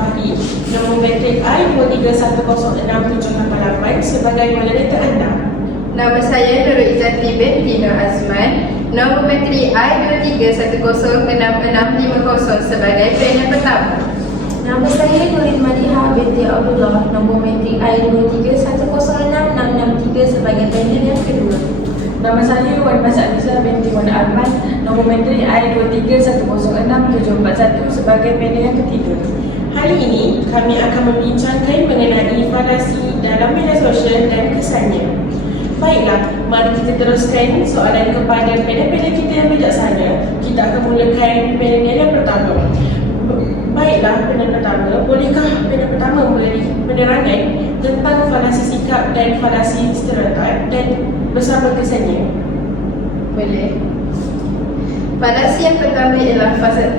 Fahri, nombor metrik I23106788 sebagai moderator anda. Nama saya Nurul Izzati binti Nur Azman, nombor metrik I23106650 sebagai panel pertama. Nama saya Nurin Madiha binti Abdullah, nombor metrik I23106663 sebagai panel yang kedua. Nama saya Wan Mas'Aliza binti Wan Arman, nombor metrik I23106741 sebagai panel yang ketiga. Hari ini kami akan membincangkan mengenai falasi dalam media sosial dan kesannya. Baiklah, mari kita teruskan soalan kepada panel-panel kita yang bijaksana. Kita akan mulakan panel yang pertama. Baiklah, panel pertama, bolehkah panel pertama memberi penerangan tentang falasi sikap dan falasi stereotip dan bersama kesannya? Boleh. Falasi yang pertama ialah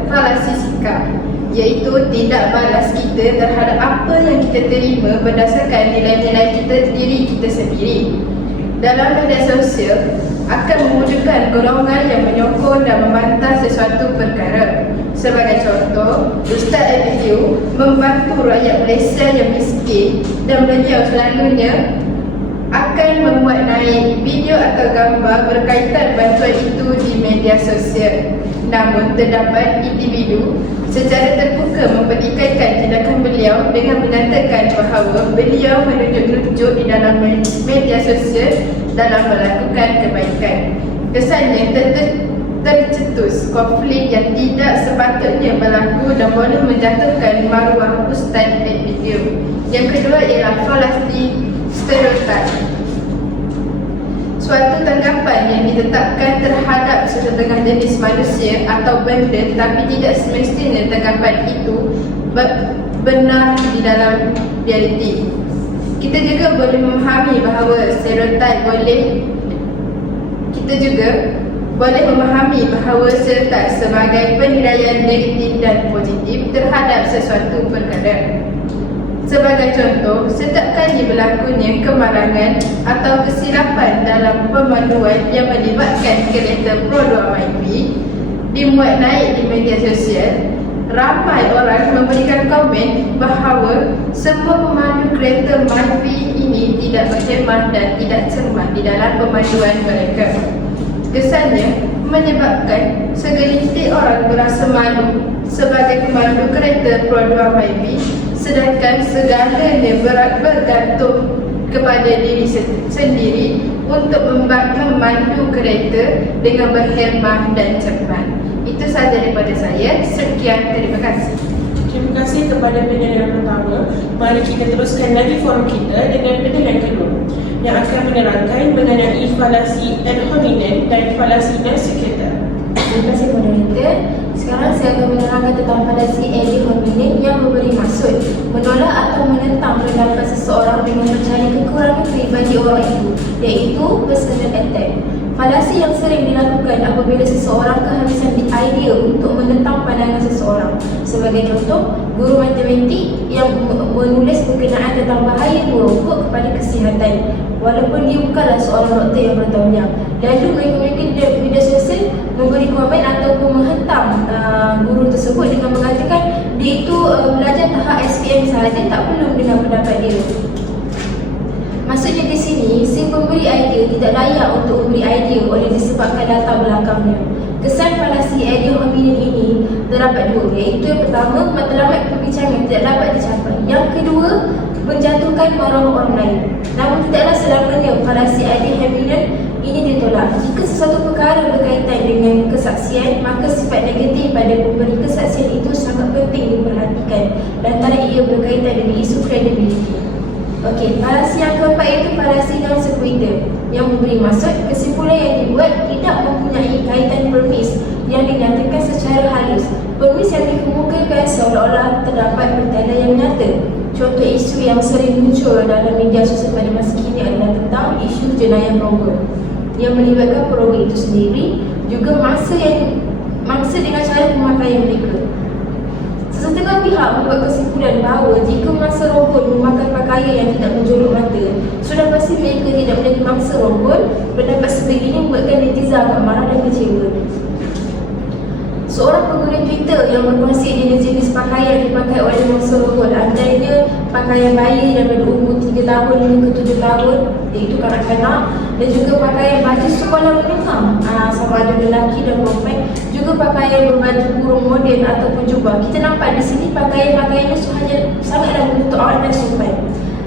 falasi sikap, iaitu tidak balas kita terhadap apa yang kita terima berdasarkan nilai-nilai diri kita sendiri. Dalam media sosial akan mewujudkan golongan yang menyokong dan membantah sesuatu perkara. Sebagai contoh, Ustaz Abiyu membantu rakyat Malaysia yang miskin dan beliau selalunya akan membuat naik video atau gambar berkaitan bantuan itu di media sosial. Namun terdapat individu secara terbuka mempertikaikan tindakan beliau dengan menyatakan bahawa beliau menunjuk-nunjuk di dalam media sosial dalam melakukan kebaikan. Kesannya tercetus konflik yang tidak sepatutnya berlaku dan boleh menjatuhkan maruah Ustaz dan video. Yang kedua ialah falasi stereotip. Suatu tanggapan yang ditetapkan terhadap sesetengah jenis manusia atau benda tetapi tidak semestinya tanggapan itu benar di dalam realiti. Kita juga boleh memahami bahawa stereotip sebagai penilaian negatif dan positif terhadap sesuatu perkara. Sebagai contoh, setiap kali berlakunya kemalangan atau kesilapan dalam pemanduan yang melibatkan kereta Pro 2 MyV dimuat naik di media sosial, ramai orang memberikan komen bahawa semua pemandu kereta MyV ini tidak berkhemah dan tidak cermat di dalam pemanduan mereka. Kesannya menyebabkan segelintir orang berasa malu sebagai pemandu kereta Pro 2 MyV, sedangkan segalanya bergantung kepada diri sendiri untuk memandu kereta dengan berhemah dan cepat. Itu sahaja daripada saya. Sekian, terima kasih. Terima kasih kepada panel yang pertama. Mari kita teruskan lagi forum kita dengan panel yang kedua yang akan menerangkan mengenai falasi ad hominem dan falasi non-sequitur. Terima kasih moderator. Sekarang saya akan menerangkan tentang falasi ad hominem yang memberi maksud menolak atau menentang pendapat seseorang dengan mencari kekurangan peribadi orang itu, iaitu personal attack. Falasi yang sering dilakukan apabila seseorang kehabisan idea untuk menentang pandangan seseorang. Sebagai contoh, guru matematik yang menulis berkenaan tentang bahaya merokok kepada kesihatan, walaupun dia bukanlah seorang doktor yang bertauliah. Lalu mereka di media sosial memberi komen ataupun menghentam guru tersebut dengan mengatakan dia itu belajar tahap SPM sahaja, tak perlu dengar pendapat dia. Maksudnya di sini, si pemberi idea tidak layak untuk memberi idea oleh disebabkan latar belakangnya. Kesan falasi ad hominem ini terdapat dua, iaitu yang pertama, matlamat perbincangan tidak dapat dicapai. Yang kedua, menjatuhkan maruah orang lain. Namun tidaklah selamanya falasi ad hominem ini ditolak. Jika sesuatu perkara berkaitan dengan kesaksian, maka sifat negatif pada pemberi kesaksian itu sangat penting diperhatikan, lantaran ia berkaitan dengan isu kredibiliti. Okey, falasi yang keempat iaitu falasi non-sequitur yang memberi maksud kesimpulan yang dibuat tidak mempunyai kaitan permis yang dinyatakan secara halus. Permis yang dikemukakan seolah-olah terdapat pertanda yang nyata. Contoh isu yang sering muncul dalam media sosial pada masa kini adalah tentang isu jenayah peroga yang melibatkan peroga itu sendiri, juga mangsa dengan cara pemakaian mereka. Sesetengah pihak membuat kesimpulan bahawa jika mangsa robot memakai pakaian yang tidak menjolok mata, sudah pasti mereka tidak menjadi mangsa robot. Pendapat sebegini membuatkan netizen amat marah dan kecewa. Seorang pengguna Twitter yang berkongsi jenis-jenis pakaian yang dipakai oleh bangsa Rohingya. Antaranya pakaian bayi daripada umur 3 tahun hingga ke 7 tahun, iaitu kanak-kanak, dan juga pakaian baju sekolah menengah, sama ada lelaki dan perempuan, juga pakaian berbaju kurung moden ataupun jubah. Kita nampak di sini pakaian-pakaian itu hanya sangatlah menutup aurat dan sopan.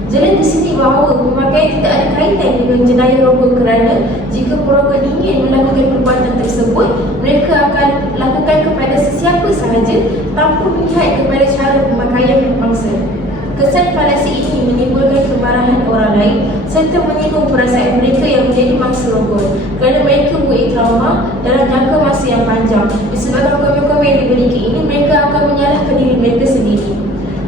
Jelas di sini bahawa pemakaian tidak ada kaitan dengan jenayah roba, kerana jika peroba ingin melakukan perbuatan tersebut, mereka akan lakukan kepada sesiapa sahaja tanpa melihat kepada cara pemakaian bangsa. Kesan falasi ini menimbulkan kemarahan orang lain serta menyinggung perasaan mereka yang menjadi mangsa roba, kerana mereka mempunyai trauma dalam jangka masa yang panjang. Disebabkan komen-komen yang diberikan ini, mereka akan menyalahkan diri mereka sendiri.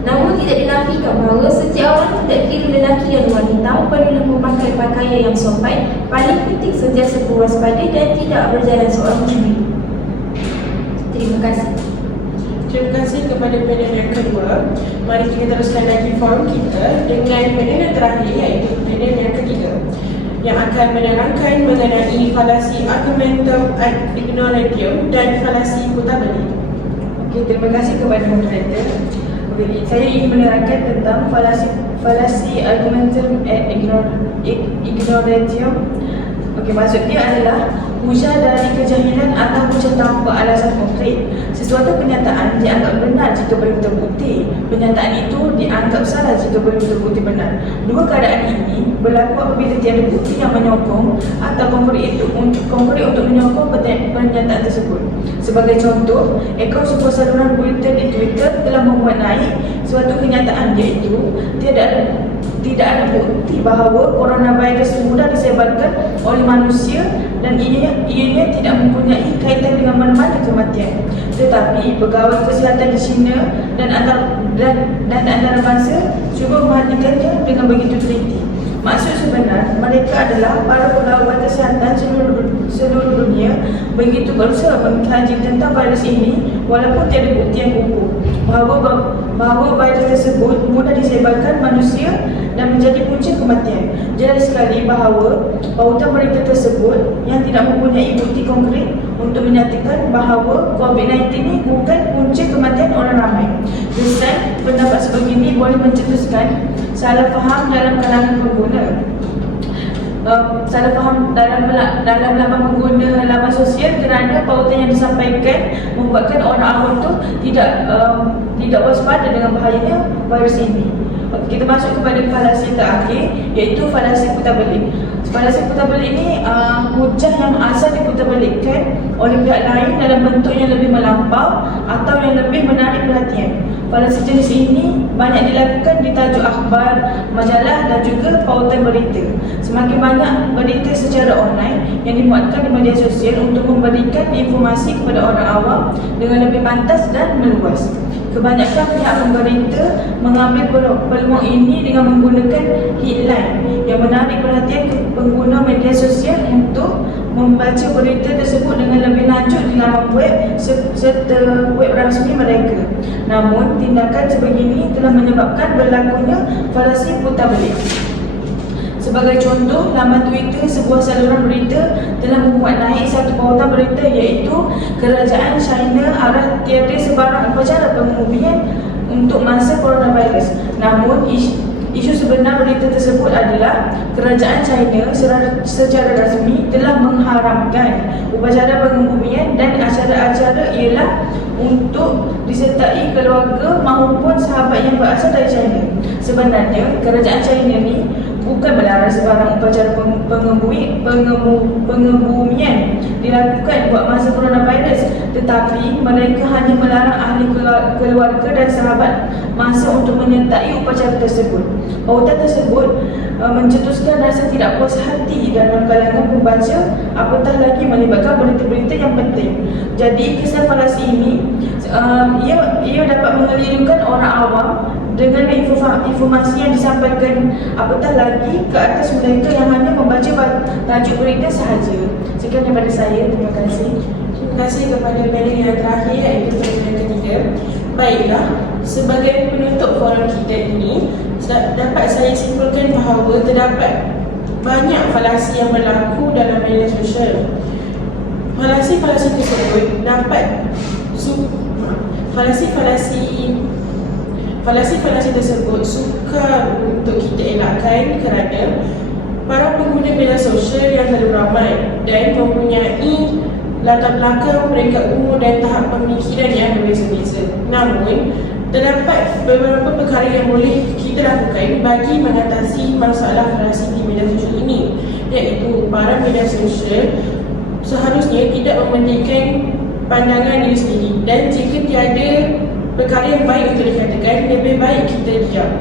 Namun tidak dinafikan bahawa setiap orang, tidak kira lelaki dan wanita, perlulah memakai pakaian yang sopan. Paling penting sentiasa berwaspada dan tidak berjalan seorang diri. Terima kasih. Terima kasih kepada panel yang kedua. Mari kita teruskan lagi forum kita dengan panel yang terakhir, iaitu panel yang ketiga, yang akan menerangkan mengenai falasi argumentum ad ignorantium dan falasi putar balik. Okey, terima kasih kepada moderator. Okey, saya ingin menerangkan tentang falasi argumentum ad ignorantium. Okey, maksudnya adalah hujah dari kejahilan atau hujah tanpa alasan konkret. Sesuatu pernyataan dianggap benar jika belum terbukti. Pernyataan itu dianggap salah jika belum terbukti benar. Dua keadaan ini berlaku apabila tiada bukti yang menyokong atau konkret untuk menyokong pernyataan tersebut. Sebagai contoh, ekor sebuah saluran berita di Twitter telah membuat naik suatu kenyataan, iaitu tidak ada bukti bahawa coronavirus mudah disebarkan oleh manusia dan ianya tidak mempunyai kaitan dengan mana-mana kematian. Tetapi pegawai kesihatan di China dan antarabangsa cuba menghentikannya dengan begitu teliti. Maksud sebenar mereka adalah para pegawai kesihatan seluruh dunia begitu berusaha mengkaji tentang virus ini walaupun tiada bukti yang kukuh bahawa virus tersebut mudah disebarkan manusia dan menjadi punca kematian. Jelas sekali bahawa pautan mereka tersebut yang tidak mempunyai bukti konkret untuk menyatakan bahawa COVID-19 ini bukan punca kematian orang ramai. Kesan pendapat sebegini boleh mencetuskan salah faham dalam kalangan pengguna. Salah faham dalam laman pengguna laman sosial, kerana pautan yang disampaikan membuatkan orang awam tu tidak waspada dengan bahayanya virus ini. Kita masuk kepada falasi terakhir, iaitu falasi putar balik. Falasi putar balik ini hujah yang asal diputarbalikkan oleh pihak lain dalam bentuk yang lebih melampau atau yang lebih menarik perhatian. Falasi jenis ini banyak dilakukan di tajuk akhbar, majalah dan juga pautan berita. Semakin banyak berita secara online yang dimuatkan di media sosial untuk memberikan informasi kepada orang awam dengan lebih pantas dan meluas. Kebanyakan pihak pemberita mengambil peluang ini dengan menggunakan headline yang menarik perhatian pengguna media sosial untuk membaca berita tersebut dengan lebih lanjut di laman web serta web rasmi mereka. Namun, tindakan sebegini telah menyebabkan berlakunya falasi putar balik. Sebagai contoh, laman Twitter sebuah saluran berita telah memuat naik satu pautan berita, iaitu kerajaan China arah tiada sebarang upacara pengubian untuk masa coronavirus. Namun, isu sebenar berita tersebut adalah kerajaan China secara rasmi telah mengharamkan upacara pengubian dan acara-acara ialah untuk disertai keluarga maupun sahabat yang berasal dari China. Sebenarnya, kerajaan China ni bukan melarang sebarang upacara pengebumian dilakukan buat masa coronavirus, tetapi mereka hanya melarang ahli keluarga dan sahabat masa untuk menyertai upacara tersebut. Pautan tersebut mencetuskan rasa tidak puas hati dalam kalangan pembaca, apatah lagi melibatkan berita-berita yang penting. Jadi kesan falasi ini ia dapat mengelirukan orang awam dengan informasi yang disampaikan, apatah lagi ke atas mereka yang hanya membaca tajuk berita sahaja. Sekian daripada saya, terima kasih. Terima kasih kepada panel yang terakhir, iaitu panel yang ketiga. Baiklah, sebagai penutup forum kita ini, dapat saya simpulkan bahawa terdapat banyak falasi yang berlaku dalam media sosial. Falasi-falasi tersebut dapat falasi tersebut sukar untuk kita elakkan kerana para pengguna media sosial yang terlalu ramai dan mempunyai latar belakang, peringkat umur dan tahap pemikiran yang berbeza-beza. Namun, terdapat beberapa perkara yang boleh kita lakukan bagi mengatasi masalah falasi di media sosial ini, iaitu para media sosial seharusnya tidak mementingkan pandangan diri sendiri, dan jika tiada perkara yang baik untuk dikatakan, lebih baik kita diam.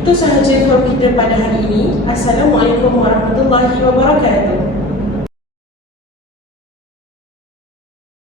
Itu sahaja forum kita pada hari ini. Assalamualaikum warahmatullahi wabarakatuh.